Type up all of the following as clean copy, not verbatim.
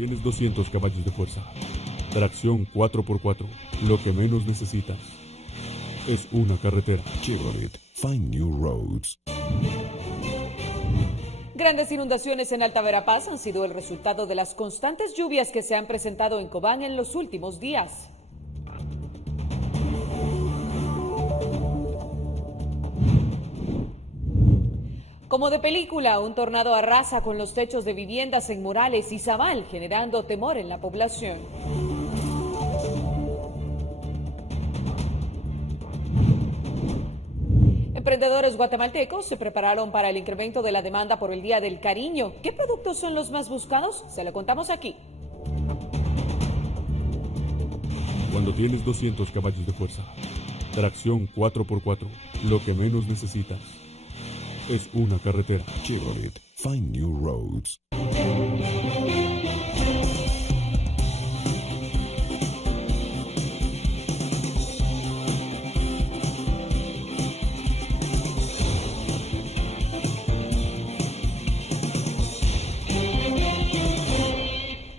tienes 200 caballos de fuerza, tracción 4x4, lo que menos necesitas es una carretera. Chevrolet, find new roads. Grandes inundaciones en Alta Verapaz han sido el resultado de las constantes lluvias que se han presentado en Cobán en los últimos días. Como de película, un tornado arrasa con los techos de viviendas en Morales y Zabal, generando temor en la población. Emprendedores guatemaltecos se prepararon para el incremento de la demanda por el Día del Cariño. ¿Qué productos son los más buscados? Se lo contamos aquí. Cuando tienes 200 caballos de fuerza, tracción 4x4, lo que menos necesitas es una carretera. Chevrolet, find new roads.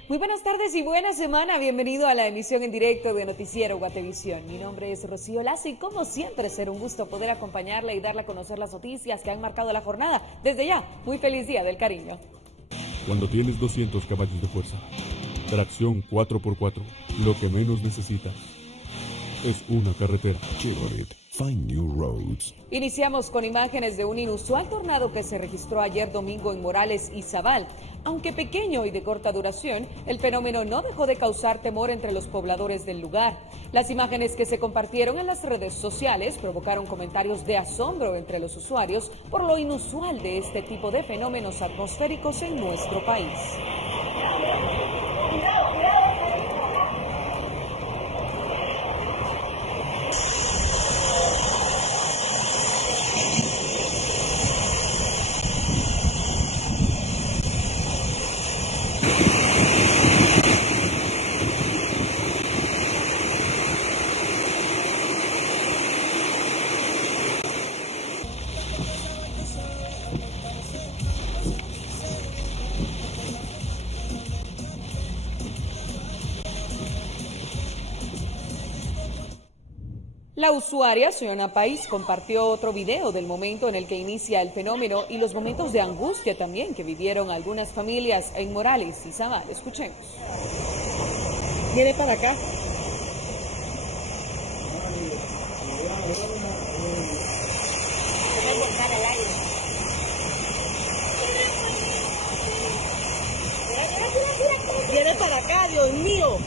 Muy buenas tardes y buena semana. Bienvenido a la emisión en directo de Noticiero Guatevisión. Mi nombre es Rocío Lazo y como siempre será un gusto poder acompañarle y darle a conocer las noticias que han marcado la jornada. Desde ya, muy feliz Día del Cariño. Cuando tienes 200 caballos de fuerza, tracción 4x4, lo que menos necesitas es una carretera. Chevrolet, find new roads. Iniciamos con imágenes de un inusual tornado que se registró ayer domingo en Morales y Zabal. Aunque pequeño y de corta duración, el fenómeno no dejó de causar temor entre los pobladores del lugar. Las imágenes que se compartieron en las redes sociales provocaron comentarios de asombro entre los usuarios por lo inusual de este tipo de fenómenos atmosféricos en nuestro país. La usuaria Soyana País compartió otro video del momento en el que inicia el fenómeno y los momentos de angustia también que vivieron algunas familias en Morales y Zabal. Escuchemos. Viene para acá. Viene para acá, Dios mío.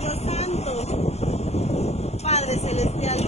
Dios santo, Padre Celestial.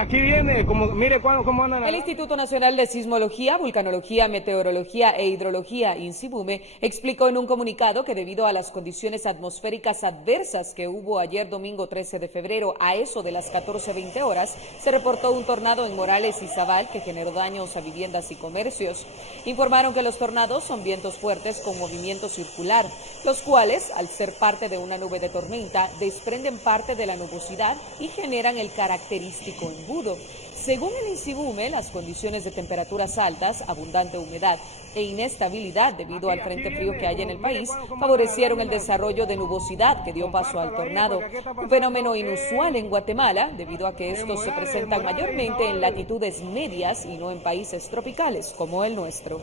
Aquí viene, como mire cómo andan. El Instituto Nacional de Sismología, Vulcanología, Meteorología e Hidrología, INSIBUME, explicó en un comunicado que debido a las condiciones atmosféricas adversas que hubo ayer domingo 13 de febrero a eso de las 14:20 horas, se reportó un tornado en Morales y Zabal que generó daños a viviendas y comercios. Informaron que los tornados son vientos fuertes con movimiento circular, los cuales, al ser parte de una nube de tormenta, desprenden parte de la nubosidad y generan el característico embudo. Según el INSIBUME, las condiciones de temperaturas altas, abundante humedad e inestabilidad debido al frente frío que hay en el país favorecieron el desarrollo de nubosidad que dio paso al tornado, un fenómeno inusual en Guatemala debido a que estos se presentan mayormente en latitudes medias y no en países tropicales como el nuestro.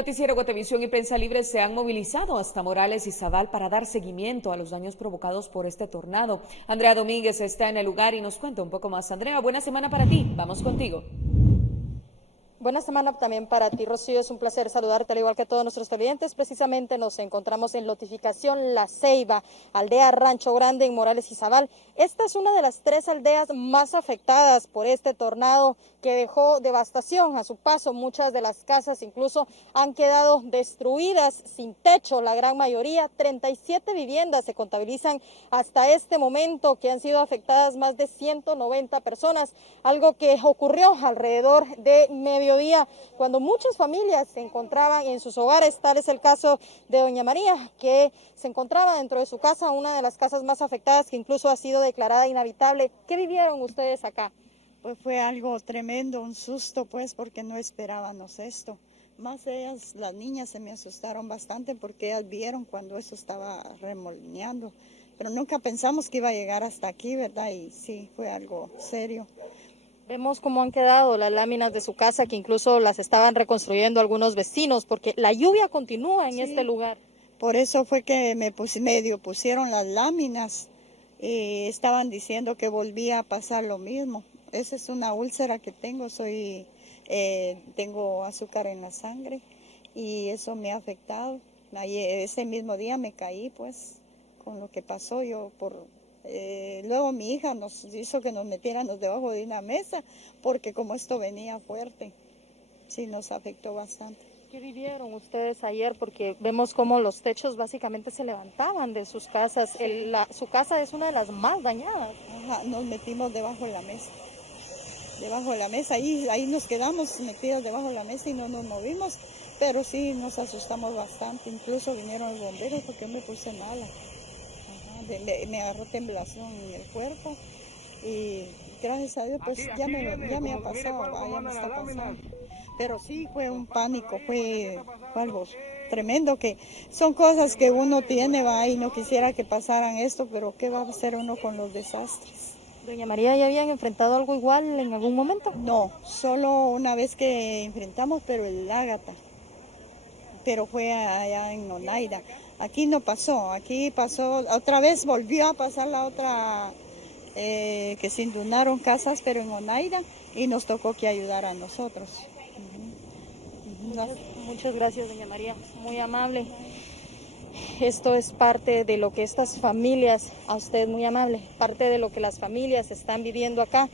Noticiero Guatevisión y Prensa Libre se han movilizado hasta Morales y Zabal para dar seguimiento a los daños provocados por este tornado. Andrea Domínguez está en el lugar y nos cuenta un poco más. Andrea, buena semana para ti. Vamos contigo. Buena semana también para ti, Rocío. Es un placer saludarte, al igual que todos nuestros televidentes. Precisamente nos encontramos en Lotificación La Ceiba, aldea Rancho Grande en Morales y Zabal. Esta es una de las 3 aldeas más afectadas por este tornado que dejó devastación a su paso. Muchas de las casas incluso han quedado destruidas, sin techo, la gran mayoría. 37 viviendas se contabilizan hasta este momento, que han sido afectadas más de 190 personas, algo que ocurrió alrededor de mediodía, cuando muchas familias se encontraban en sus hogares. Tal es el caso de doña María, que se encontraba dentro de su casa, una de las casas más afectadas, que incluso ha sido declarada inhabitable. ¿Qué vivieron ustedes acá? Pues fue algo tremendo, un susto pues, porque no esperábamos esto. Más ellas, las niñas, se me asustaron bastante porque ellas vieron cuando eso estaba remolineando. Pero nunca pensamos que iba a llegar hasta aquí, ¿verdad? Y sí, fue algo serio. Vemos cómo han quedado las láminas de su casa, que incluso las estaban reconstruyendo algunos vecinos, porque la lluvia continúa en este lugar. Por eso fue que medio pusieron las láminas y estaban diciendo que volvía a pasar lo mismo. Esa es una úlcera que tengo, tengo azúcar en la sangre y eso me ha afectado. Ese mismo día me caí pues con lo que pasó luego mi hija nos hizo que nos metiéramos debajo de una mesa porque como esto venía fuerte, sí nos afectó bastante. ¿Qué vivieron ustedes ayer? Porque vemos cómo los techos básicamente se levantaban de sus casas. Su casa es una de las más dañadas. Ajá, nos metimos debajo de la mesa. Ahí nos quedamos metidos debajo de la mesa y no nos movimos, pero sí nos asustamos bastante. Incluso vinieron los bomberos porque yo me puse mala. Me agarró temblación en el cuerpo y gracias a Dios pues ya me ha pasado, ya me está pasando. Pero sí fue un pánico, fue algo tremendo, que son cosas que uno tiene, y no quisiera que pasaran esto, pero ¿qué va a hacer uno con los desastres? Doña María, ¿ya habían enfrentado algo igual en algún momento? No, solo una vez que enfrentamos, pero el Ágata, pero fue allá en Oneida. Aquí no pasó, aquí pasó, otra vez volvió a pasar la otra, que se inundaron casas, pero en Oneida, y nos tocó que ayudar a nosotros. Muchas gracias, doña María, muy amable. Esto es parte de lo que estas familias, a usted muy amable, parte de lo que las familias están viviendo acá.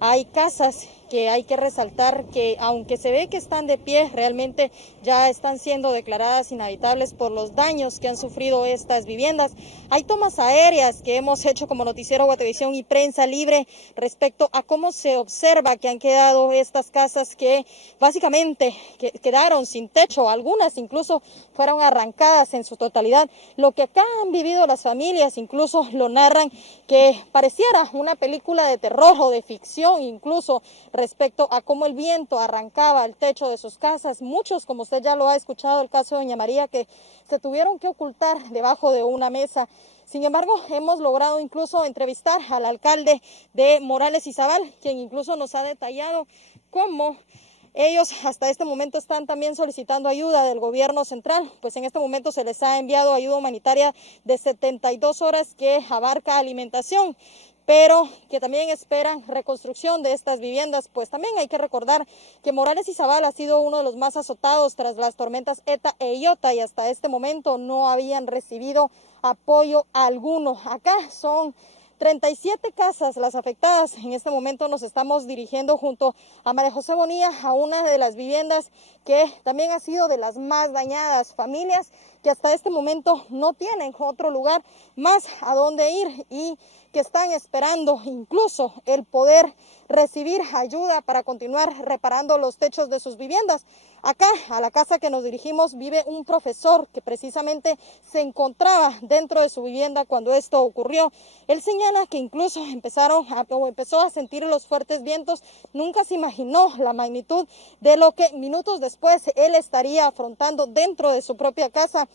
Hay casas que hay que resaltar que aunque se ve que están de pie, realmente ya están siendo declaradas inhabitables por los daños que han sufrido estas viviendas. Hay tomas aéreas que hemos hecho como Noticiero Guatevisión y Prensa Libre respecto a cómo se observa que han quedado estas casas que básicamente quedaron sin techo, algunas incluso fueron arrancadas en su totalidad. Lo que acá han vivido las familias incluso lo narran que pareciera una película de terror o de ficción, incluso respecto a cómo el viento arrancaba el techo de sus casas. Muchos, como usted ya lo ha escuchado, el caso de doña María, que se tuvieron que ocultar debajo de una mesa. Sin embargo, hemos logrado incluso entrevistar al alcalde de Morales y Zabal, quien incluso nos ha detallado cómo ellos hasta este momento están también solicitando ayuda del gobierno central, pues en este momento se les ha enviado ayuda humanitaria de 72 horas que abarca alimentación, pero que también esperan reconstrucción de estas viviendas. Pues también hay que recordar que Morales y Zabal ha sido uno de los más azotados tras las tormentas Eta e Iota y hasta este momento no habían recibido apoyo alguno. Acá son 37 casas las afectadas. En este momento nos estamos dirigiendo junto a María José Bonilla a una de las viviendas que también ha sido de las más dañadas. Familias que hasta este momento no tienen otro lugar más a dónde ir y que están esperando incluso el poder recibir ayuda para continuar reparando los techos de sus viviendas. Acá, a la casa que nos dirigimos, vive un profesor que precisamente se encontraba dentro de su vivienda cuando esto ocurrió. Él señala que incluso empezó a sentir los fuertes vientos. Nunca se imaginó la magnitud de lo que minutos después él estaría afrontando dentro de su propia casa.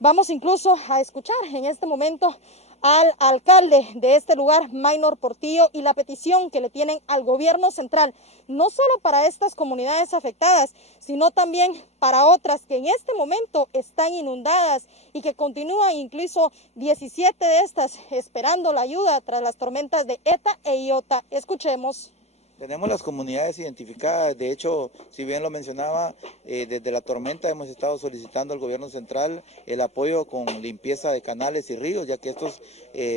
Vamos incluso a escuchar en este momento al alcalde de este lugar, Maynor Portillo, y la petición que le tienen al gobierno central, no solo para estas comunidades afectadas, sino también para otras que en este momento están inundadas y que continúan, incluso 17 de estas, esperando la ayuda tras las tormentas de ETA e IOTA. Escuchemos. Tenemos las comunidades identificadas, de hecho, si bien lo mencionaba, desde la tormenta hemos estado solicitando al gobierno central el apoyo con limpieza de canales y ríos, ya que estos,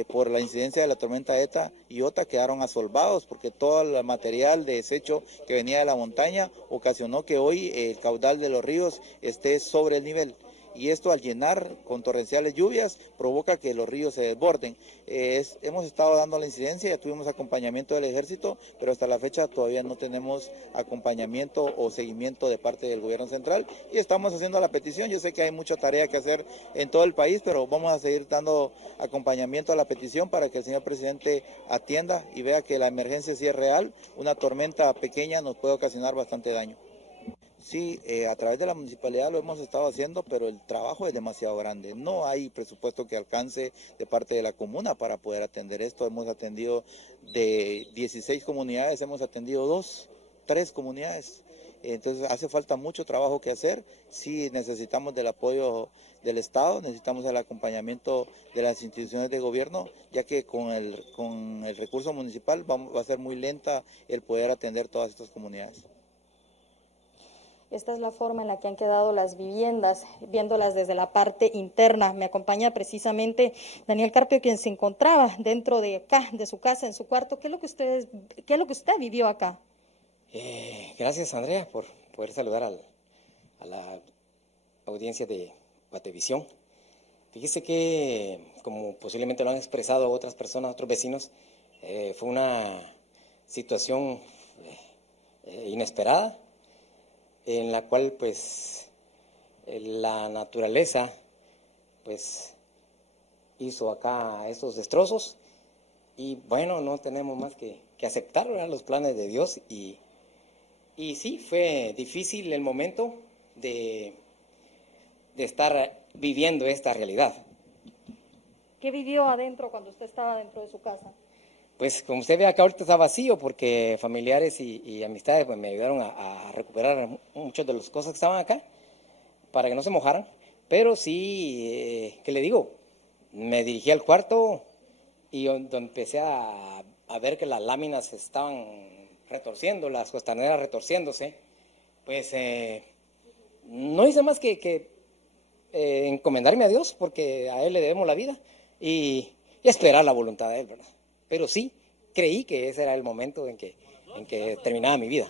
por la incidencia de la tormenta ETA y IOTA, quedaron asolvados, porque todo el material de desecho que venía de la montaña ocasionó que hoy el caudal de los ríos esté sobre el nivel. Y esto, al llenar con torrenciales lluvias, provoca que los ríos se desborden. Hemos estado dando la incidencia, ya tuvimos acompañamiento del ejército, pero hasta la fecha todavía no tenemos acompañamiento o seguimiento de parte del gobierno central, y estamos haciendo la petición. Yo sé que hay mucha tarea que hacer en todo el país, pero vamos a seguir dando acompañamiento a la petición para que el señor presidente atienda y vea que la emergencia sí es real. Una tormenta pequeña nos puede ocasionar bastante daño. Sí, a través de la municipalidad lo hemos estado haciendo, pero el trabajo es demasiado grande. No hay presupuesto que alcance de parte de la comuna para poder atender esto. Hemos atendido de 16 comunidades, hemos atendido 3 comunidades. Entonces hace falta mucho trabajo que hacer. Sí, necesitamos del apoyo del Estado, necesitamos el acompañamiento de las instituciones de gobierno, ya que con el recurso municipal va a ser muy lenta el poder atender todas estas comunidades. Esta es la forma en la que han quedado las viviendas, viéndolas desde la parte interna. Me acompaña precisamente Daniel Carpio, quien se encontraba dentro de acá, de su casa, en su cuarto. ¿Qué es lo que usted vivió acá? Gracias, Andrea, por poder saludar a la audiencia de Guatevisión. Fíjese que, como posiblemente lo han expresado otras personas, otros vecinos, fue una situación inesperada, en la cual pues la naturaleza pues hizo acá esos destrozos, y bueno, no tenemos más que aceptar, ¿verdad?, los planes de Dios, y sí, fue difícil el momento de estar viviendo esta realidad. ¿Qué vivió adentro cuando usted estaba dentro de su casa? Pues como usted ve acá ahorita está vacío, porque familiares y amistades pues me ayudaron a recuperar muchas de las cosas que estaban acá para que no se mojaran. Pero sí, ¿qué le digo? Me dirigí al cuarto y donde empecé a ver que las láminas estaban retorciendo, las costaneras retorciéndose. Pues no hice más que encomendarme a Dios, porque a Él le debemos la vida, y esperar la voluntad de Él, ¿verdad? Pero sí, creí que ese era el momento en que terminaba mi vida.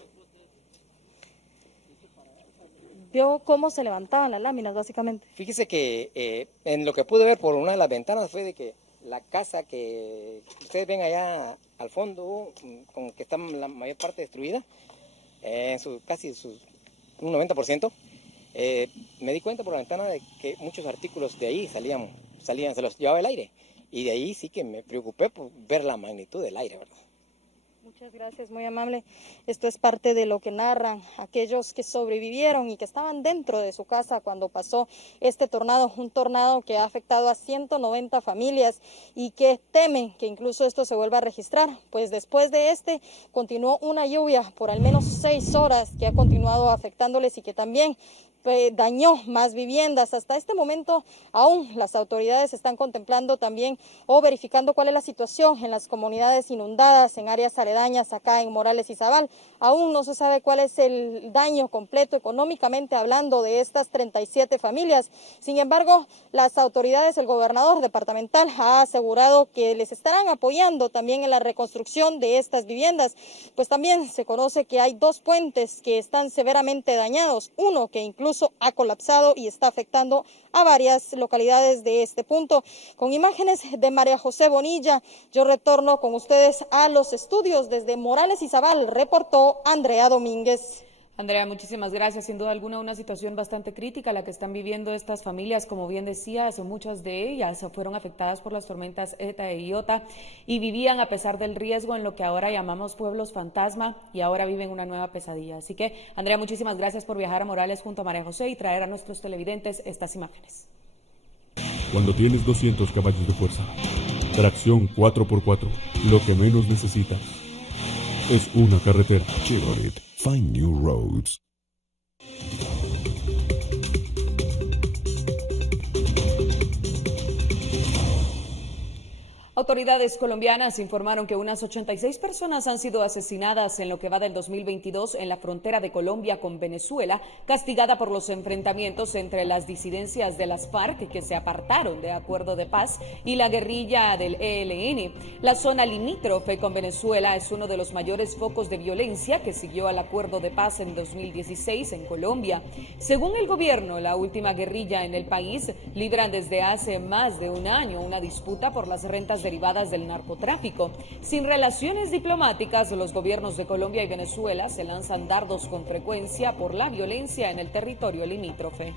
¿Vio cómo se levantaban las láminas, básicamente? Fíjese que en lo que pude ver por una de las ventanas fue de que la casa que ustedes ven allá al fondo, con que está la mayor parte destruida, casi un 90%, me di cuenta por la ventana de que muchos artículos de ahí salían, se los llevaba el aire. Y de ahí sí que me preocupé por ver la magnitud del aire, ¿verdad? Muchas gracias, muy amable. Esto es parte de lo que narran aquellos que sobrevivieron y que estaban dentro de su casa cuando pasó este tornado, un tornado que ha afectado a 190 familias y que temen que incluso esto se vuelva a registrar, pues después de continuó una lluvia por al menos 6 horas que ha continuado afectándoles y que también dañó más viviendas. Hasta este momento aún las autoridades están contemplando también o verificando cuál es la situación en las comunidades inundadas, en áreas aledañas acá en Morales y Zabal. Aún no se sabe cuál es el daño completo económicamente hablando de estas 37 familias. Sin embargo, las autoridades, el gobernador departamental ha asegurado que les estarán apoyando también en la reconstrucción de estas viviendas, pues también se conoce que hay 2 puentes que están severamente dañados, uno que incluso ha colapsado y está afectando a varias localidades de este punto. Con imágenes de María José Bonilla, yo retorno con ustedes a los estudios desde Morales y Zabal, reportó Andrea Domínguez. Andrea, muchísimas gracias. Sin duda alguna, una situación bastante crítica la que están viviendo estas familias. Como bien decías, muchas de ellas fueron afectadas por las tormentas ETA e IOTA y vivían a pesar del riesgo en lo que ahora llamamos pueblos fantasma, y ahora viven una nueva pesadilla. Así que, Andrea, muchísimas gracias por viajar a Morales junto a María José y traer a nuestros televidentes estas imágenes. Cuando tienes 200 caballos de fuerza, Tracción 4x4, lo que menos necesitas es una carretera. Chevrolet, find new roads. Autoridades colombianas informaron que unas 86 personas han sido asesinadas en lo que va del 2022 en la frontera de Colombia con Venezuela, castigada por los enfrentamientos entre las disidencias de las FARC, que se apartaron de acuerdo de paz, y la guerrilla del ELN. La zona limítrofe con Venezuela es uno de los mayores focos de violencia que siguió al acuerdo de paz en 2016 en Colombia. Según el gobierno, la última guerrilla en el país libran desde hace más de un año una disputa por las rentas derivadas del narcotráfico. Sin relaciones diplomáticas, los gobiernos de Colombia y Venezuela se lanzan dardos con frecuencia por la violencia en el territorio limítrofe.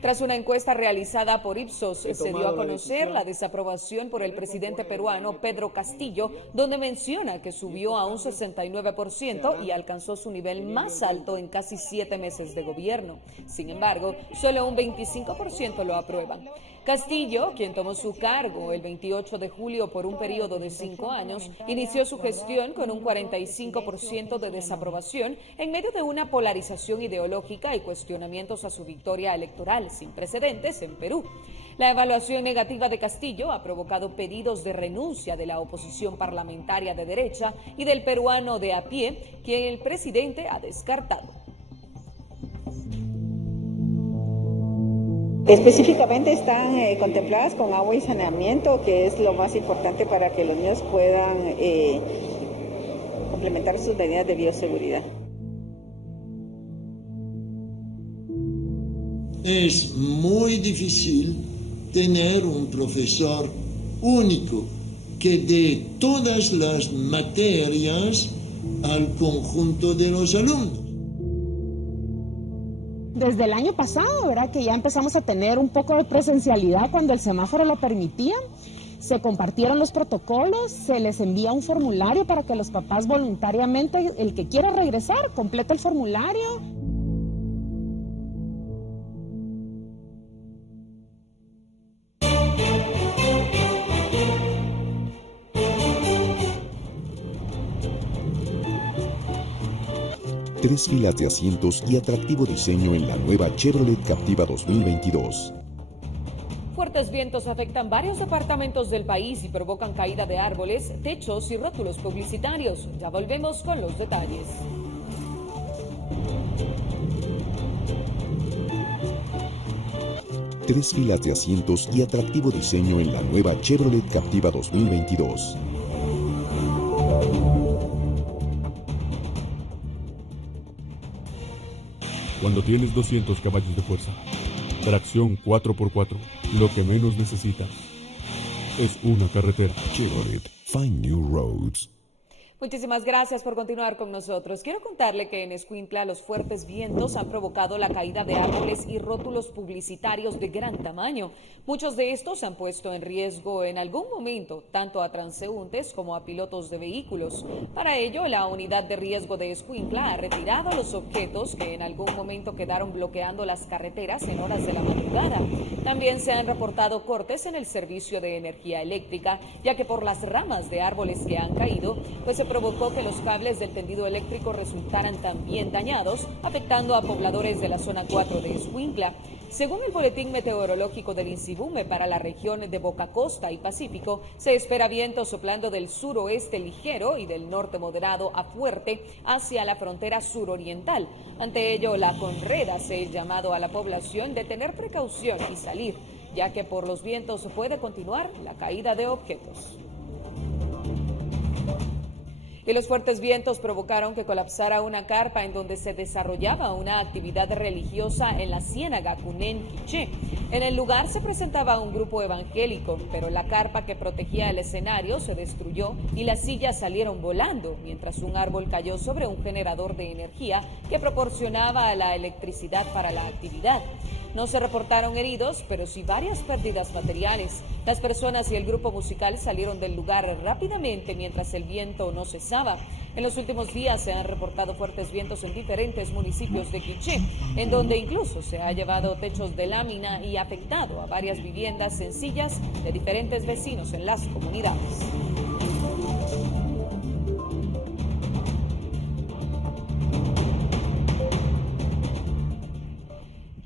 Tras una encuesta realizada por Ipsos, se dio a conocer la desaprobación por el presidente peruano Pedro Castillo, donde menciona que subió a un 69% y alcanzó su nivel más alto en casi 7 meses de gobierno. Sin embargo, solo un 25% lo aprueban. Castillo, quien tomó su cargo el 28 de julio por un periodo de 5 años, inició su gestión con un 45% de desaprobación en medio de una polarización ideológica y cuestionamientos a su victoria electoral sin precedentes en Perú. La evaluación negativa de Castillo ha provocado pedidos de renuncia de la oposición parlamentaria de derecha y del peruano de a pie, que el presidente ha descartado. Específicamente están contempladas con agua y saneamiento, que es lo más importante para que los niños puedan complementar sus medidas de bioseguridad. Es muy difícil tener un profesor único que dé todas las materias al conjunto de los alumnos. Desde el año pasado, ¿verdad?, que ya empezamos a tener un poco de presencialidad cuando el semáforo lo permitía. Se compartieron los protocolos, se les envía un formulario para que los papás voluntariamente, el que quiera regresar, complete el formulario. Tres filas de asientos y atractivo diseño en la nueva Chevrolet Captiva 2022. Fuertes vientos afectan varios departamentos del país y provocan caída de árboles, techos y rótulos publicitarios. Ya volvemos con los detalles. Tres filas de asientos y atractivo diseño en la nueva Chevrolet Captiva 2022. Cuando tienes 200 caballos de fuerza, tracción 4x4, lo que menos necesitas es una carretera. Chevrolet, find new roads. Muchísimas gracias por continuar con nosotros. Quiero contarle que en Escuintla los fuertes vientos han provocado la caída de árboles y rótulos publicitarios de gran tamaño. Muchos de estos se han puesto en riesgo en algún momento, tanto a transeúntes como a pilotos de vehículos. Para ello, la unidad de riesgo de Escuintla ha retirado los objetos que en algún momento quedaron bloqueando las carreteras en horas de la madrugada. También se han reportado cortes en el servicio de energía eléctrica, ya que por las ramas de árboles que han caído, pues se provocó que los cables del tendido eléctrico resultaran también dañados, afectando a pobladores de la zona 4 de Escuintla. Según el boletín meteorológico del INSIBUME para la región de Boca Costa y Pacífico, se espera viento soplando del suroeste ligero y del norte moderado a fuerte hacia la frontera suroriental. Ante ello, la CONRED hace el llamado a la población de tener precaución y salir, ya que por los vientos puede continuar la caída de objetos. Y los fuertes vientos provocaron que colapsara una carpa en donde se desarrollaba una actividad religiosa en la ciénaga Cunén Quiché. En el lugar se presentaba un grupo evangélico, pero la carpa que protegía el escenario se destruyó y las sillas salieron volando, mientras un árbol cayó sobre un generador de energía que proporcionaba la electricidad para la actividad. No se reportaron heridos, pero sí varias pérdidas materiales. Las personas y el grupo musical salieron del lugar rápidamente mientras el viento no cesaba. En los últimos días se han reportado fuertes vientos en diferentes municipios de Quiché, en donde incluso se ha llevado techos de lámina y afectado a varias viviendas sencillas de diferentes vecinos en las comunidades.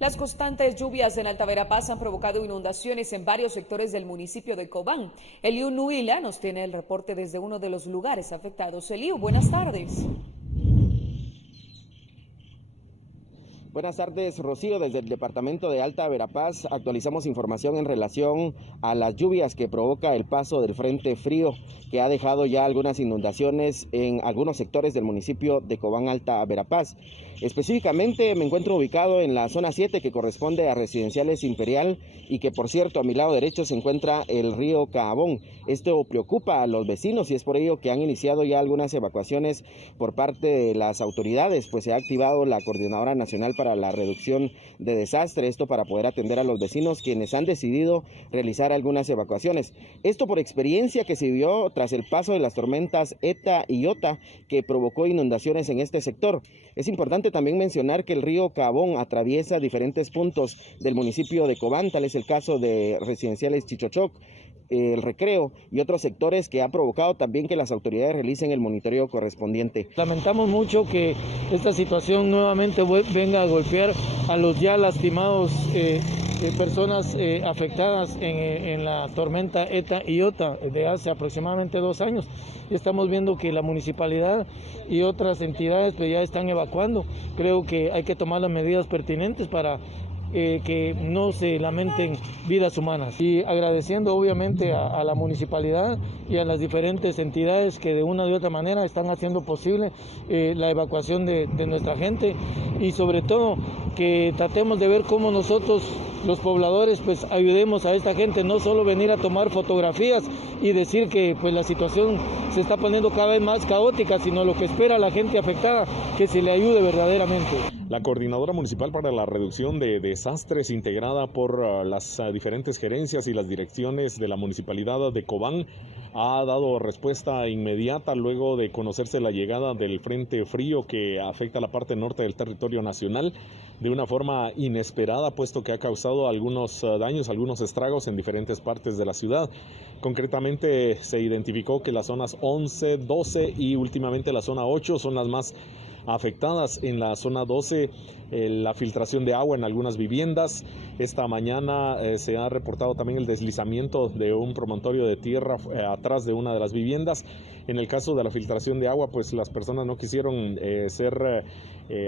Las constantes lluvias en Alta Verapaz han provocado inundaciones en varios sectores del municipio de Cobán. Eliu Nuila nos tiene el reporte desde uno de los lugares afectados. Eliu, buenas tardes. Buenas tardes, Rocío. Desde el departamento de Alta Verapaz actualizamos información en relación a las lluvias que provoca el paso del frente frío, que ha dejado ya algunas inundaciones en algunos sectores del municipio de Cobán, Alta Verapaz. Específicamente me encuentro ubicado en la zona 7, que corresponde a Residenciales Imperial, y que por cierto a mi lado derecho se encuentra el río Caabón. Esto preocupa a los vecinos y es por ello que han iniciado ya algunas evacuaciones por parte de las autoridades, pues se ha activado la Coordinadora Nacional para la Reducción de Desastre, esto para poder atender a los vecinos quienes han decidido realizar algunas evacuaciones. Esto por experiencia que se vivió tras el paso de las tormentas Eta y Iota, que provocó inundaciones en este sector. Es importante también mencionar que el río Caabón atraviesa diferentes puntos del municipio de Cobán, tal es el caso de Residenciales Chichochoc, el Recreo y otros sectores, que ha provocado también que las autoridades realicen el monitoreo correspondiente. Lamentamos mucho que esta situación nuevamente venga a golpear a los ya lastimados personas afectadas en la tormenta Eta y Iota de hace aproximadamente 2 años. Estamos viendo que la municipalidad y otras entidades pues ya están evacuando. Creo que hay que tomar las medidas pertinentes para que no se lamenten vidas humanas. Y agradeciendo obviamente a la municipalidad y a las diferentes entidades que de una u otra manera están haciendo posible la evacuación de nuestra gente, y sobre todo que tratemos de ver cómo nosotros los pobladores pues ayudemos a esta gente, no solo venir a tomar fotografías y decir que pues la situación se está poniendo cada vez más caótica, sino lo que espera la gente afectada, que se le ayude verdaderamente. La Coordinadora Municipal para la Reducción de Desastres, integrada por las diferentes gerencias y las direcciones de la Municipalidad de Cobán, ha dado respuesta inmediata luego de conocerse la llegada del frente frío que afecta la parte norte del territorio nacional de una forma inesperada, puesto que ha causado algunos daños, algunos estragos en diferentes partes de la ciudad. Concretamente se identificó que las zonas 11, 12 y últimamente la zona 8 son las más afectadas. En la zona 12, la filtración de agua en algunas viviendas. Esta mañana se ha reportado también el deslizamiento de un promontorio de tierra atrás de una de las viviendas. En el caso de la filtración de agua, pues las personas no quisieron ser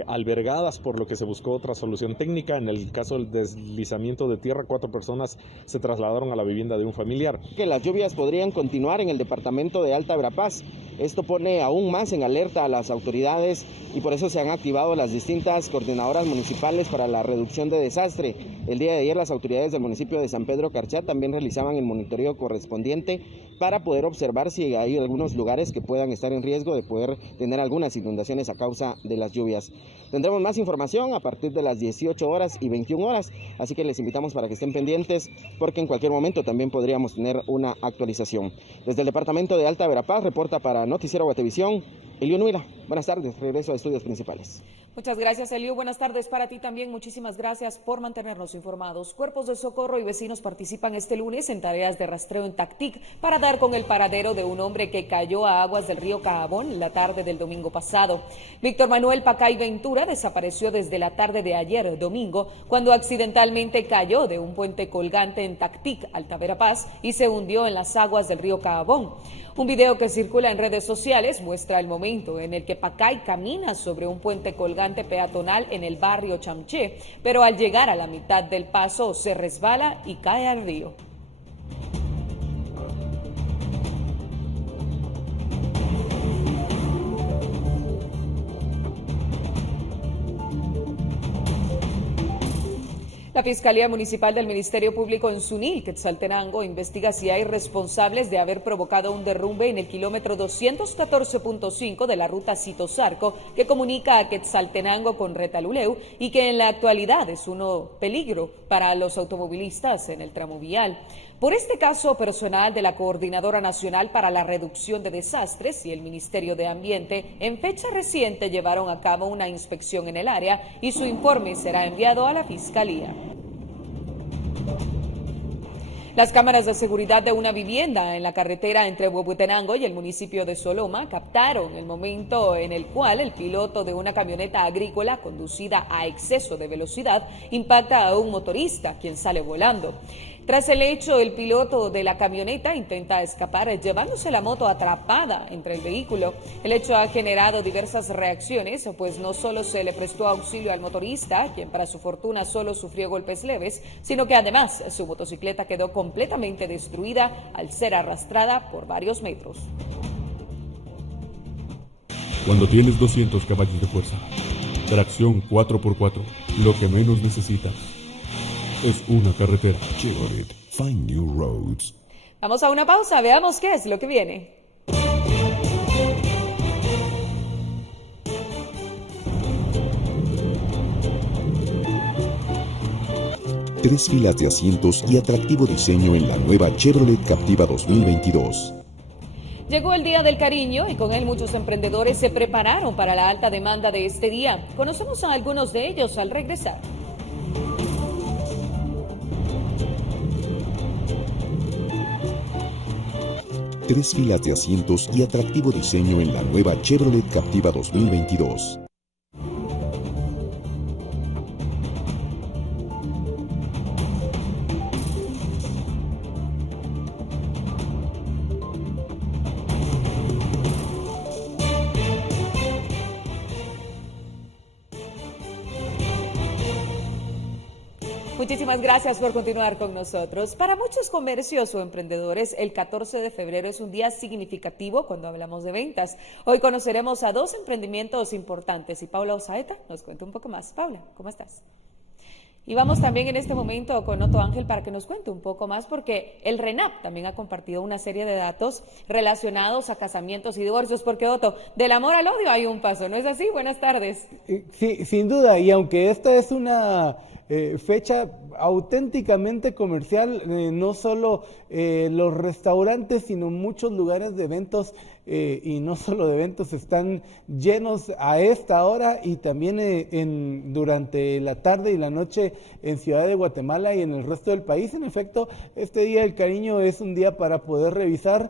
albergadas, por lo que se buscó otra solución técnica. En el caso del deslizamiento de tierra, 4 personas se trasladaron a la vivienda de un familiar. Que las lluvias podrían continuar en el departamento de Alta Verapaz. Esto pone aún más en alerta a las autoridades y por eso se han activado las distintas coordinadoras municipales para la reducción de desastre. El día de ayer las autoridades del municipio de San Pedro Carchá también realizaban el monitoreo correspondiente para poder observar si hay algunos lugares que puedan estar en riesgo de poder tener algunas inundaciones a causa de las lluvias. Tendremos más información a partir de las 18 horas y 21 horas, así que les invitamos para que estén pendientes porque en cualquier momento también podríamos tener una actualización. Desde el departamento de Alta Verapaz reporta para Noticiero Guatevisión, Eliu Nuila. Buenas tardes, regreso a estudios principales. Muchas gracias, Eliu. Buenas tardes para ti también. Muchísimas gracias por mantenernos informados. Cuerpos de socorro y vecinos participan este lunes en tareas de rastreo en Tactic para dar con el paradero de un hombre que cayó a aguas del río Caabón la tarde del domingo pasado. Víctor Manuel Pacay Ventura desapareció desde la tarde de ayer, domingo, cuando accidentalmente cayó de un puente colgante en Tactic, Alta Verapaz, y se hundió en las aguas del río Caabón. Un video que circula en redes sociales muestra el momento en el que Pacay camina sobre un puente colgante peatonal en el barrio Chamché, pero al llegar a la mitad del paso se resbala y cae al río. La La Fiscalía Municipal del Ministerio Público en Suní, Quetzaltenango, investiga si hay responsables de haber provocado un derrumbe en el kilómetro 214.5 de la ruta Citosarco que comunica a Quetzaltenango con Retaluleu y que en la actualidad es un peligro para los automovilistas en el tramo vial. Por este caso, personal de la Coordinadora Nacional para la Reducción de Desastres y el Ministerio de Ambiente en fecha reciente llevaron a cabo una inspección en el área y su informe será enviado a la Fiscalía. Las cámaras de seguridad de una vivienda en la carretera entre Huehuetenango y el municipio de Soloma captaron el momento en el cual el piloto de una camioneta agrícola conducida a exceso de velocidad impacta a un motorista, quien sale volando. Tras el hecho, el piloto de la camioneta intenta escapar llevándose la moto atrapada entre el vehículo. El hecho ha generado diversas reacciones, pues no solo se le prestó auxilio al motorista, quien para su fortuna solo sufrió golpes leves, sino que además su motocicleta quedó completamente destruida al ser arrastrada por varios metros. Cuando tienes 200 caballos de fuerza, tracción 4x4, lo que menos necesitas es una carretera. Chevrolet, find new roads. Vamos a una pausa, veamos qué es lo que viene. Tres filas de asientos y atractivo diseño en la nueva Chevrolet Captiva 2022. Llegó el Día del Cariño y con él muchos emprendedores se prepararon para la alta demanda de este día. Conocemos a algunos de ellos al regresar. Tres filas de asientos y atractivo diseño en la nueva Chevrolet Captiva 2022. Muchísimas gracias por continuar con nosotros. Para muchos comercios o emprendedores, el 14 de febrero es un día significativo cuando hablamos de ventas. Hoy conoceremos a dos emprendimientos importantes y Paula Osaeta nos cuenta un poco más. Paula, ¿cómo estás? Y vamos también en este momento con Otto Ángel para que nos cuente un poco más, porque el RENAP también ha compartido una serie de datos relacionados a casamientos y divorcios, porque Otto, del amor al odio hay un paso, ¿no es así? Buenas tardes. Sí, sin duda, y aunque esta es una fecha auténticamente comercial, no solo los restaurantes, sino muchos lugares de eventos, y no solo de eventos, están llenos a esta hora y también durante la tarde y la noche en Ciudad de Guatemala y en el resto del país. En efecto, este Día del Cariño es un día para poder revisar,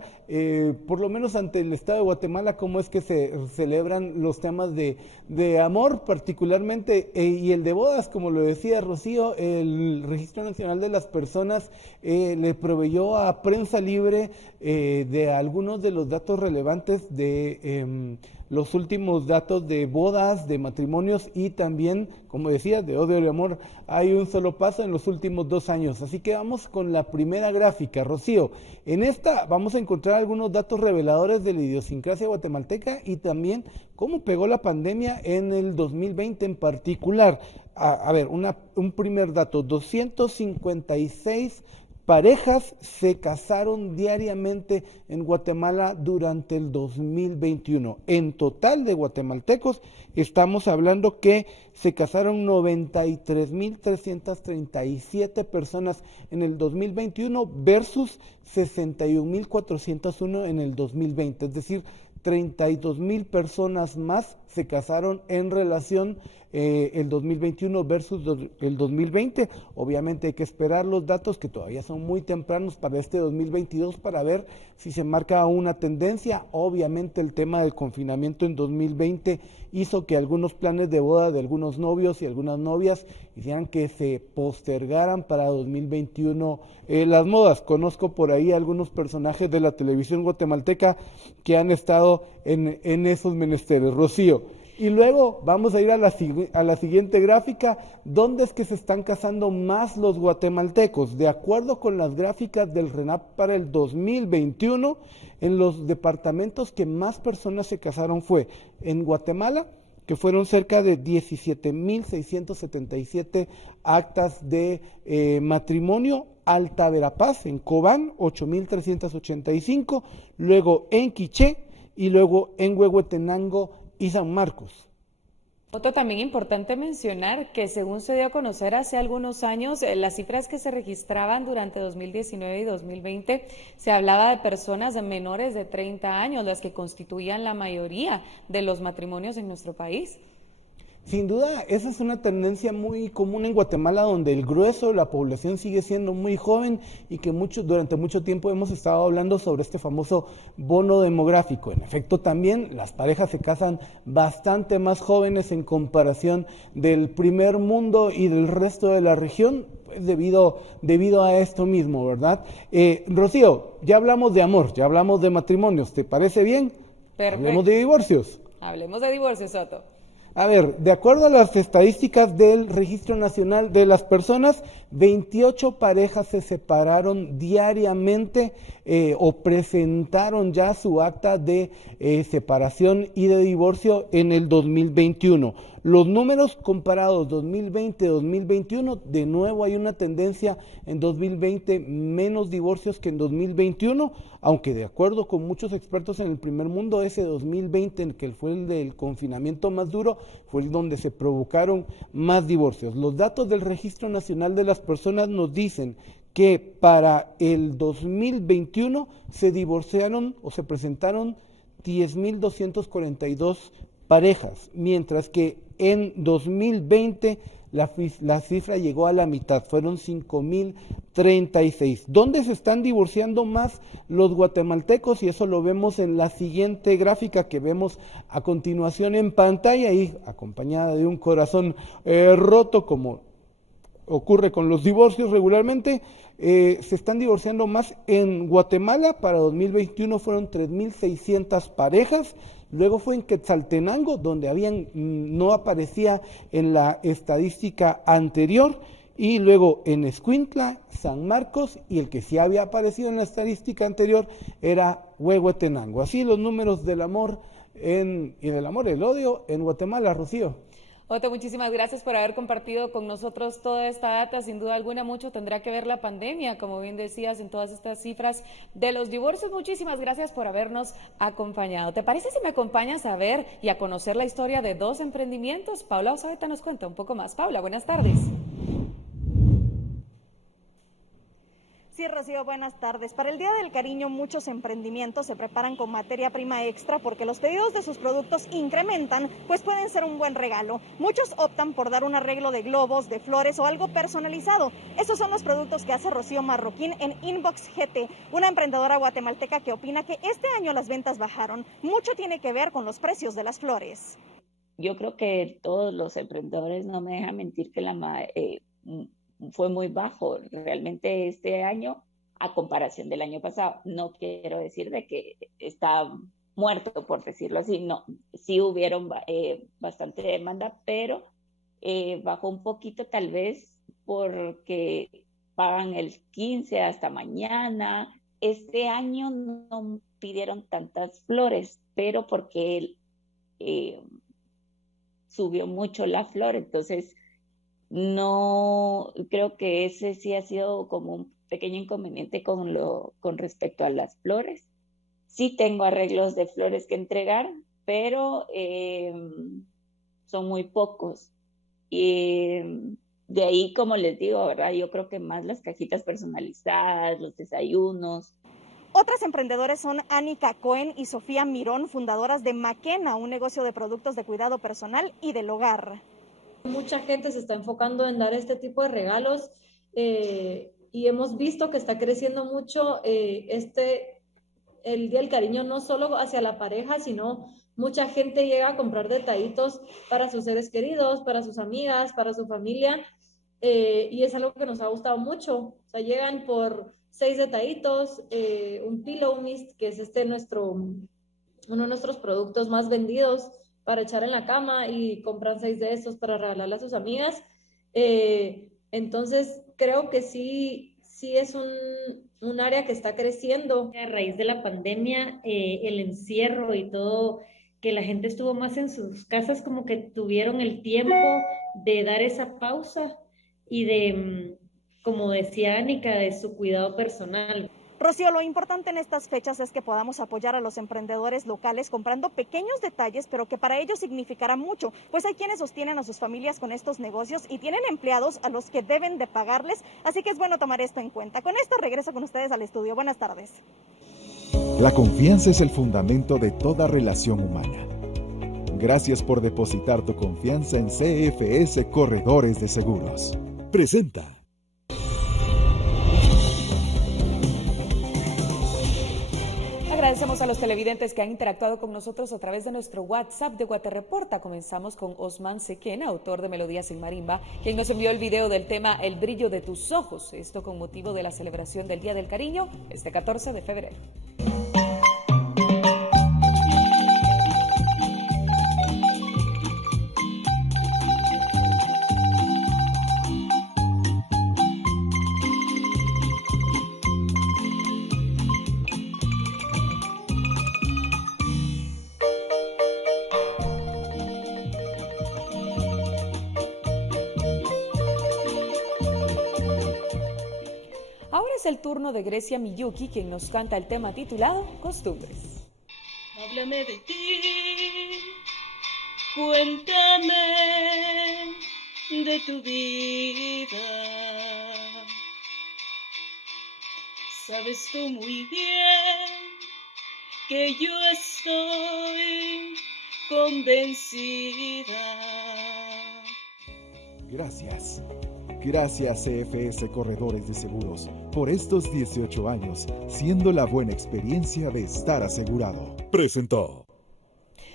por lo menos ante el Estado de Guatemala, cómo es que se celebran los temas de amor particularmente, y el de bodas, como lo decía Rocío. El Registro Nacional de las Personas le proveyó a Prensa Libre de algunos de los datos relevantes de los últimos datos de bodas, de matrimonios y también, como decía, de odio y amor. Hay un solo paso en los últimos 2 años. Así que vamos con la primera gráfica, Rocío. En esta vamos a encontrar algunos datos reveladores de la idiosincrasia guatemalteca y también cómo pegó la pandemia en el 2020 en particular. A ver, un primer dato: 256 parejas se casaron diariamente en Guatemala durante el 2021. En total de guatemaltecos estamos hablando que se casaron 93.337 personas en el 2021 versus 61.401 en el 2020. Es decir, 32.000 personas más se casaron en relación el 2021 versus el 2020. Obviamente hay que esperar los datos, que todavía son muy tempranos para este 2022, para ver si se marca una tendencia. Obviamente el tema del confinamiento en 2020 hizo que algunos planes de boda de algunos novios y algunas novias hicieran que se postergaran para 2021 las bodas. Conozco por ahí algunos personajes de la televisión guatemalteca que han estado en esos menesteres. Rocío. Y luego vamos a ir a la siguiente gráfica. ¿Dónde es que se están casando más los guatemaltecos? De acuerdo con las gráficas del RENAP para el 2021, en los departamentos que más personas se casaron fue en Guatemala, que fueron cerca de 17.677 actas de matrimonio. Alta Verapaz, en Cobán, 8.385, luego en Quiché y luego en Huehuetenango y San Marcos. Otro también importante mencionar que según se dio a conocer hace algunos años, las cifras que se registraban durante 2019 y 2020, se hablaba de personas menores de 30 años, las que constituían la mayoría de los matrimonios en nuestro país. Sin duda, esa es una tendencia muy común en Guatemala, donde el grueso de la población sigue siendo muy joven y que durante mucho tiempo hemos estado hablando sobre este famoso bono demográfico. En efecto, también las parejas se casan bastante más jóvenes en comparación del primer mundo y del resto de la región, pues debido a esto mismo, ¿verdad? Rocío, ya hablamos de amor, ya hablamos de matrimonios, ¿te parece bien? Perfecto. Hablemos de divorcios. Hablemos de divorcios, Soto. A ver, de acuerdo a las estadísticas del Registro Nacional de las Personas, 28 parejas se separaron diariamente o presentaron ya su acta de separación y de divorcio en el 2021. Los números comparados 2020-2021, de nuevo hay una tendencia en 2020 menos divorcios que en 2021, aunque de acuerdo con muchos expertos en el primer mundo, ese 2020, en que fue el del confinamiento más duro, fue donde se provocaron más divorcios. Los datos del Registro Nacional de las Personas nos dicen que para el 2021 se divorciaron o se presentaron 10.242 parejas, mientras que en 2020 la cifra llegó a la mitad, fueron 5.036. ¿Dónde se están divorciando más los guatemaltecos? Y eso lo vemos en la siguiente gráfica que vemos a continuación en pantalla, y acompañada de un corazón roto, como ocurre con los divorcios regularmente. Se están divorciando más en Guatemala. Para 2021 fueron 3.600 parejas. Luego fue en Quetzaltenango, donde no aparecía en la estadística anterior, y luego en Escuintla, San Marcos, y el que sí había aparecido en la estadística anterior era Huehuetenango. Así los números del amor y del amor y el odio en Guatemala, Rocío. Otto, muchísimas gracias por haber compartido con nosotros toda esta data. Sin duda alguna, mucho tendrá que ver la pandemia, como bien decías, en todas estas cifras de los divorcios. Muchísimas gracias por habernos acompañado. ¿Te parece si me acompañas a ver y a conocer la historia de dos emprendimientos? Paula Osoeta nos cuenta un poco más. Paula, buenas tardes. Sí, Rocío, buenas tardes. Para el Día del Cariño, muchos emprendimientos se preparan con materia prima extra porque los pedidos de sus productos incrementan, pues pueden ser un buen regalo. Muchos optan por dar un arreglo de globos, de flores o algo personalizado. Esos son los productos que hace Rocío Marroquín en Inbox GT, una emprendedora guatemalteca que opina que este año las ventas bajaron. Mucho tiene que ver con los precios de las flores. Yo creo que todos los emprendedores, no me dejan mentir, que fue muy bajo realmente este año a comparación del año pasado. No quiero decir de que está muerto, por decirlo así, no, sí hubieron bastante demanda, pero bajó un poquito tal vez porque pagan el 15 hasta mañana. Este año no pidieron tantas flores, pero porque subió mucho la flor, entonces no, creo que ese sí ha sido como un pequeño inconveniente con respecto a las flores. Sí tengo arreglos de flores que entregar, pero son muy pocos. Y de ahí, como les digo, ¿verdad? Yo creo que más las cajitas personalizadas, los desayunos. Otras emprendedores son Anika Cohen y Sofía Mirón, fundadoras de Maquena, un negocio de productos de cuidado personal y del hogar. Mucha gente se está enfocando en dar este tipo de regalos y hemos visto que está creciendo mucho el Día del Cariño, no solo hacia la pareja, sino mucha gente llega a comprar detallitos para sus seres queridos, para sus amigas, para su familia, y es algo que nos ha gustado mucho. O sea, llegan por 6 detallitos, un pillow mist, que es uno de nuestros productos más vendidos para echar en la cama, y compran 6 de estos para regalarle a sus amigas. Entonces creo que sí es un área que está creciendo. A raíz de la pandemia, el encierro y todo que la gente estuvo más en sus casas, como que tuvieron el tiempo de dar esa pausa y de, como decía Anika, de su cuidado personal. Rocío, lo importante en estas fechas es que podamos apoyar a los emprendedores locales comprando pequeños detalles, pero que para ellos significará mucho, pues hay quienes sostienen a sus familias con estos negocios y tienen empleados a los que deben de pagarles, así que es bueno tomar esto en cuenta. Con esto regreso con ustedes al estudio. Buenas tardes. La confianza es el fundamento de toda relación humana. Gracias por depositar tu confianza en CFS Corredores de Seguros. Presenta. Agradecemos a los televidentes que han interactuado con nosotros a través de nuestro WhatsApp de Guatereporta. Comenzamos con Osman Sequena, autor de Melodías en Marimba, quien nos envió el video del tema El brillo de tus ojos. Esto con motivo de la celebración del Día del Cariño, este 14 de febrero. Ahora es el turno de Grecia Miyuki, quien nos canta el tema titulado Costumbres. Háblame de ti, cuéntame de tu vida. Sabes tú muy bien que yo estoy convencida. Gracias. Gracias CFS Corredores de Seguros por estos 18 años, siendo la buena experiencia de estar asegurado. Presentó.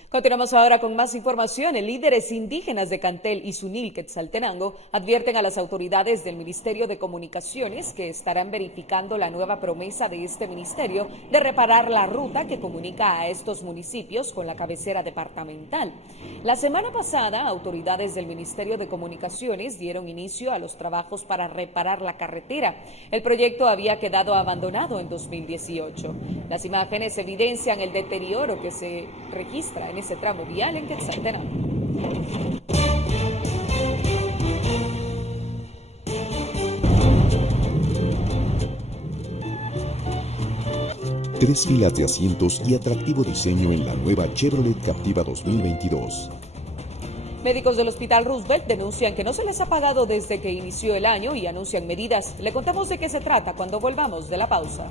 Continuamos ahora con más información. Líderes indígenas de Cantel y Sunil Quetzaltenango advierten a las autoridades del Ministerio de Comunicaciones que estarán verificando la nueva promesa de este ministerio de reparar la ruta que comunica a estos municipios con la cabecera departamental. La semana pasada, autoridades del Ministerio de Comunicaciones dieron inicio a los trabajos para reparar la carretera. El proyecto había quedado abandonado en 2018. Las imágenes evidencian el deterioro que se registra en ese tramo vial en Quetzaltenango. Tres filas de asientos y atractivo diseño en la nueva Chevrolet Captiva 2022. Médicos del Hospital Roosevelt denuncian que no se les ha pagado desde que inició el año y anuncian medidas. Le contamos de qué se trata cuando volvamos de la pausa.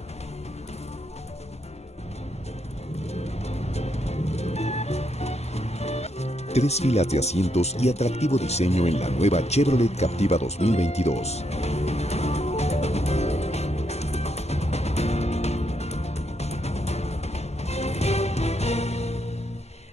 Tres filas de asientos y atractivo diseño en la nueva Chevrolet Captiva 2022.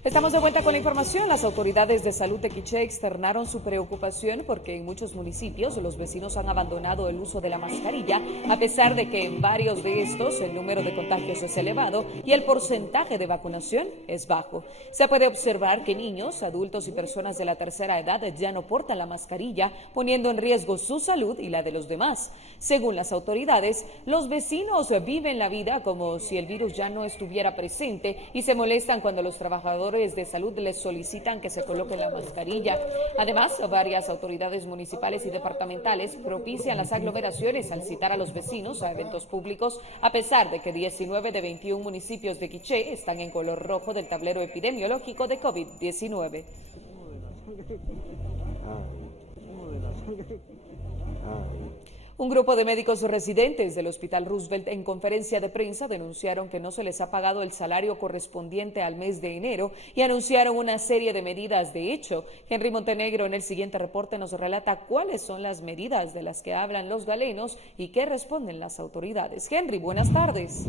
Estamos de vuelta con la información. Las autoridades de salud de Quiché externaron su preocupación porque en muchos municipios los vecinos han abandonado el uso de la mascarilla, a pesar de que en varios de estos el número de contagios es elevado y el porcentaje de vacunación es bajo. Se puede observar que niños, adultos y personas de la tercera edad ya no portan la mascarilla, poniendo en riesgo su salud y la de los demás. Según las autoridades, los vecinos viven la vida como si el virus ya no estuviera presente y se molestan cuando los trabajadores de salud les solicitan que se coloquen la mascarilla. Además, varias autoridades municipales y departamentales propician las aglomeraciones al citar a los vecinos a eventos públicos, a pesar de que 19 de 21 municipios de Quiché están en color rojo del tablero epidemiológico de COVID-19. Un grupo de médicos residentes del Hospital Roosevelt en conferencia de prensa denunciaron que no se les ha pagado el salario correspondiente al mes de enero y anunciaron una serie de medidas. De hecho, Henry Montenegro en el siguiente reporte nos relata cuáles son las medidas de las que hablan los galenos y qué responden las autoridades. Henry, buenas tardes.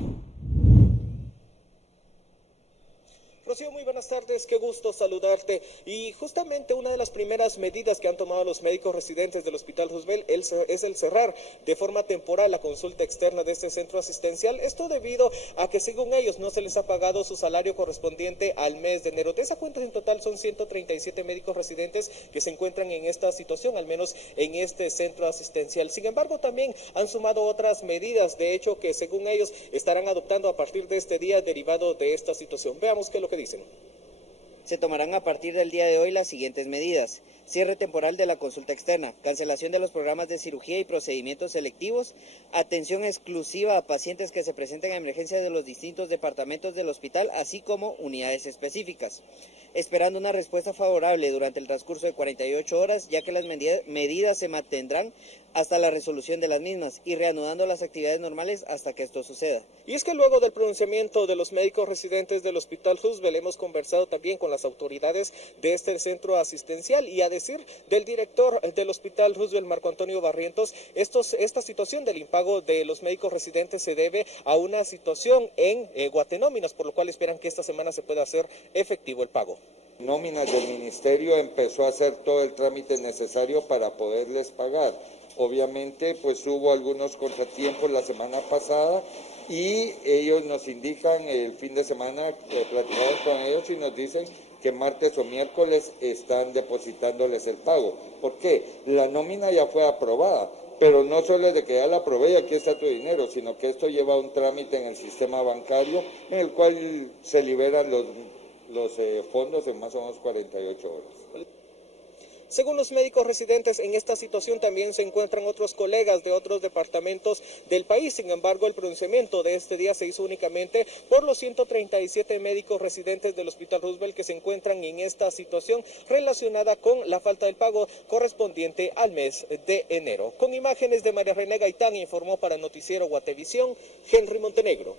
Rocío, muy buenas tardes, qué gusto saludarte. Y justamente una de las primeras medidas que han tomado los médicos residentes del Hospital Roosevelt es el cerrar de forma temporal la consulta externa de este centro asistencial. Esto debido a que según ellos no se les ha pagado su salario correspondiente al mes de enero. De esa cuenta en total son 137 médicos residentes que se encuentran en esta situación, al menos en este centro asistencial. Sin embargo, también han sumado otras medidas, de hecho, que según ellos estarán adoptando a partir de este día derivado de esta situación. Veamos qué es lo que dicen. Se tomarán a partir del día de hoy las siguientes medidas: cierre temporal de la consulta externa, cancelación de los programas de cirugía y procedimientos selectivos, atención exclusiva a pacientes que se presenten a emergencia de los distintos departamentos del hospital, así como unidades específicas. Esperando una respuesta favorable durante el transcurso de 48 horas, ya que las medidas se mantendrán hasta la resolución de las mismas y reanudando las actividades normales hasta que esto suceda. Y es que luego del pronunciamiento de los médicos residentes del Hospital Roosevelt hemos conversado también con las autoridades de este centro asistencial, y a decir del director del Hospital Roosevelt, Marco Antonio Barrientos, esta situación del impago de los médicos residentes se debe a una situación en Guatenóminas, por lo cual esperan que esta semana se pueda hacer efectivo el pago. Nóminas del ministerio empezó a hacer todo el trámite necesario para poderles pagar. Obviamente, pues hubo algunos contratiempos la semana pasada y ellos nos indican el fin de semana, platicamos con ellos y nos dicen que martes o miércoles están depositándoles el pago. ¿Por qué? La nómina ya fue aprobada, pero no solo es de que ya la aprobé y aquí está tu dinero, sino que esto lleva un trámite en el sistema bancario en el cual se liberan los fondos en más o menos 48 horas. Según los médicos residentes, en esta situación también se encuentran otros colegas de otros departamentos del país. Sin embargo, el pronunciamiento de este día se hizo únicamente por los 137 médicos residentes del Hospital Roosevelt que se encuentran en esta situación relacionada con la falta del pago correspondiente al mes de enero. Con imágenes de María René Gaitán, informó para Noticiero Guatevisión, Henry Montenegro.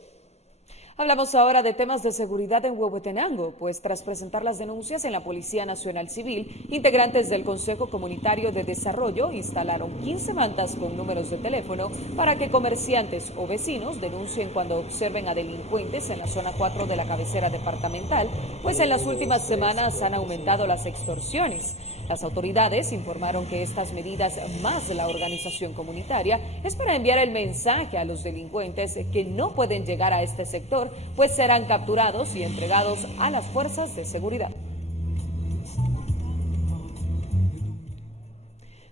Hablamos ahora de temas de seguridad en Huehuetenango, pues tras presentar las denuncias en la Policía Nacional Civil, integrantes del Consejo Comunitario de Desarrollo instalaron 15 mantas con números de teléfono para que comerciantes o vecinos denuncien cuando observen a delincuentes en la zona 4 de la cabecera departamental, pues en las últimas semanas han aumentado las extorsiones. Las autoridades informaron que estas medidas, más la organización comunitaria, es para enviar el mensaje a los delincuentes que no pueden llegar a este sector, pues serán capturados y entregados a las fuerzas de seguridad.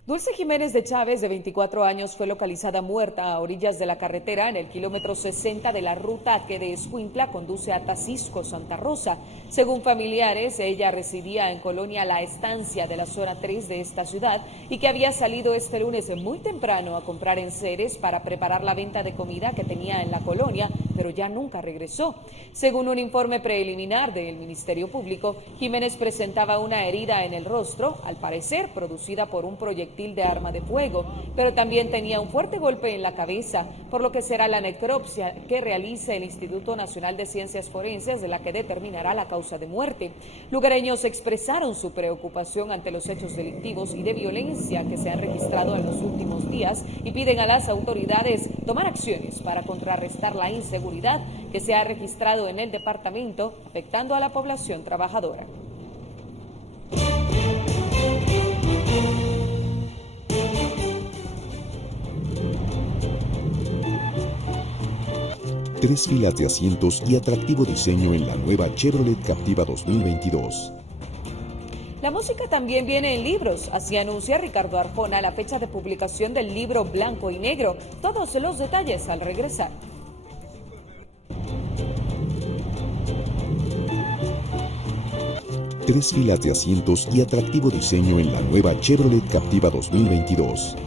Dulce Jiménez de Chávez, de 24 años, fue localizada muerta a orillas de la carretera en el kilómetro 60 de la ruta que de Escuintla conduce a Tacisco, Santa Rosa. Según familiares, ella residía en Colonia La Estancia de la zona 3 de esta ciudad y que había salido este lunes muy temprano a comprar enseres para preparar la venta de comida que tenía en la colonia, pero ya nunca regresó. Según un informe preliminar del Ministerio Público, Jiménez presentaba una herida en el rostro, al parecer producida por un proyectil de arma de fuego, pero también tenía un fuerte golpe en la cabeza, por lo que será la necropsia que realice el Instituto Nacional de Ciencias Forenses de la que determinará la causa de muerte. Lugareños expresaron su preocupación ante los hechos delictivos y de violencia que se han registrado en los últimos días y piden a las autoridades tomar acciones para contrarrestar la inseguridad que se ha registrado en el departamento, afectando a la población trabajadora. Tres filas de asientos y atractivo diseño en la nueva Chevrolet Captiva 2022. La música también viene en libros, así anuncia Ricardo Arjona la fecha de publicación del libro Blanco y Negro. Todos los detalles al regresar. Tres filas de asientos y atractivo diseño en la nueva Chevrolet Captiva 2022.